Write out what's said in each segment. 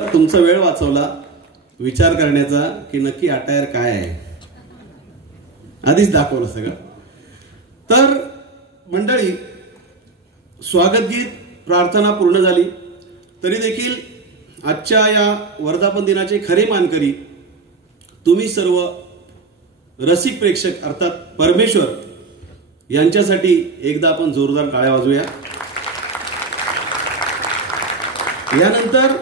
तुमचा वेळ वाचवला विचार करण्याचा की नक्की अटायर काय आहे, आधीच दाखवलं सगळं. तर मंडळी, स्वागत गीत प्रार्थना पूर्ण झाली तरी देखील आजच्या या वर्धापन दिनाचे खरे मानकरी तुम्ही सर्व रसिक प्रेक्षक अर्थात परमेश्वर यांच्यासाठी एकदा आपण जोरदार टाळ्या वाजवूया. यानंतर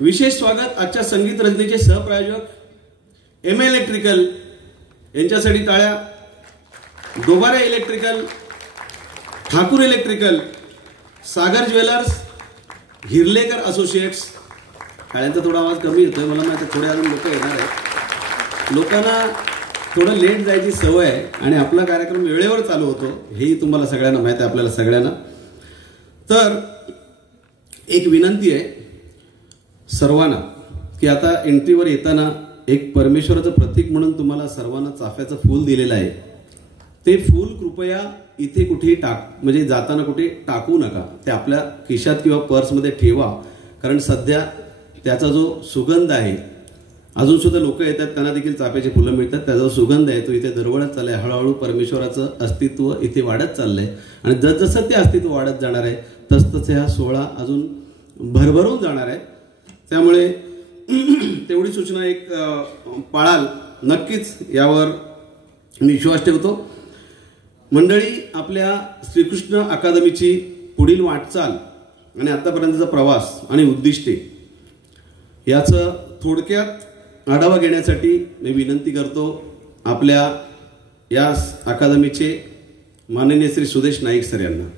विशेष स्वागत आजच्या संगीत रचनेचे सहप्रायोजक एम इलेक्ट्रिकल यांच्यासाठी टाळ्या. दोबारे इलेक्ट्रिकल, ठाकूर इलेक्ट्रिकल, सागर ज्वेलर्स, हिरलेकर असोसिएट्स. टाळ्यांचा थोडा आवाज कमी येतोय, मला माहिती थोडे अजून लोक येणार आहेत. लोकांना थोडं लेट जायची सवय आहे आणि आपला कार्यक्रम वेळेवर चालू होतो हेही तुम्हाला सगळ्यांना माहिती आहे, आपल्याला सगळ्यांना. तर एक विनंती आहे सर्वांना की आता एंट्रीवर येताना एक परमेश्वराचं प्रतीक म्हणून तुम्हाला सर्वांना चाफ्याचं फूल दिलेलं आहे. ते फूल कृपया इथे कुठेही म्हणजे जाताना कुठे टाकू नका. ते आपल्या खिशात किंवा पर्समध्ये ठेवा, कारण सध्या त्याचा जो सुगंध आहे, अजून सुद्धा लोक येतात त्यांना देखील चाफ्याची फुलं मिळतात, त्याचा जो सुगंध आहे तो इथे दरवळत चाललाय. हळूहळू परमेश्वराचं अस्तित्व इथे वाढत चाललंय आणि जसजसं ते अस्तित्व वाढत जाणार आहे तसतसे हा सोहळा अजून भरभरून जाणार आहे. त्यामुळे तेवढी सूचना एक पाळाल नक्कीच, यावर मी विश्वास ठेवतो. मंडळी, आपल्या श्रीकृष्ण अकादमीची पुढील वाटचाल आणि आतापर्यंतचा प्रवास आणि उद्दिष्टे याचं थोडक्यात आढावा घेण्यासाठी मी विनंती करतो आपल्या या अकादमीचे माननीय श्री सुदेश नाईक सर यांना.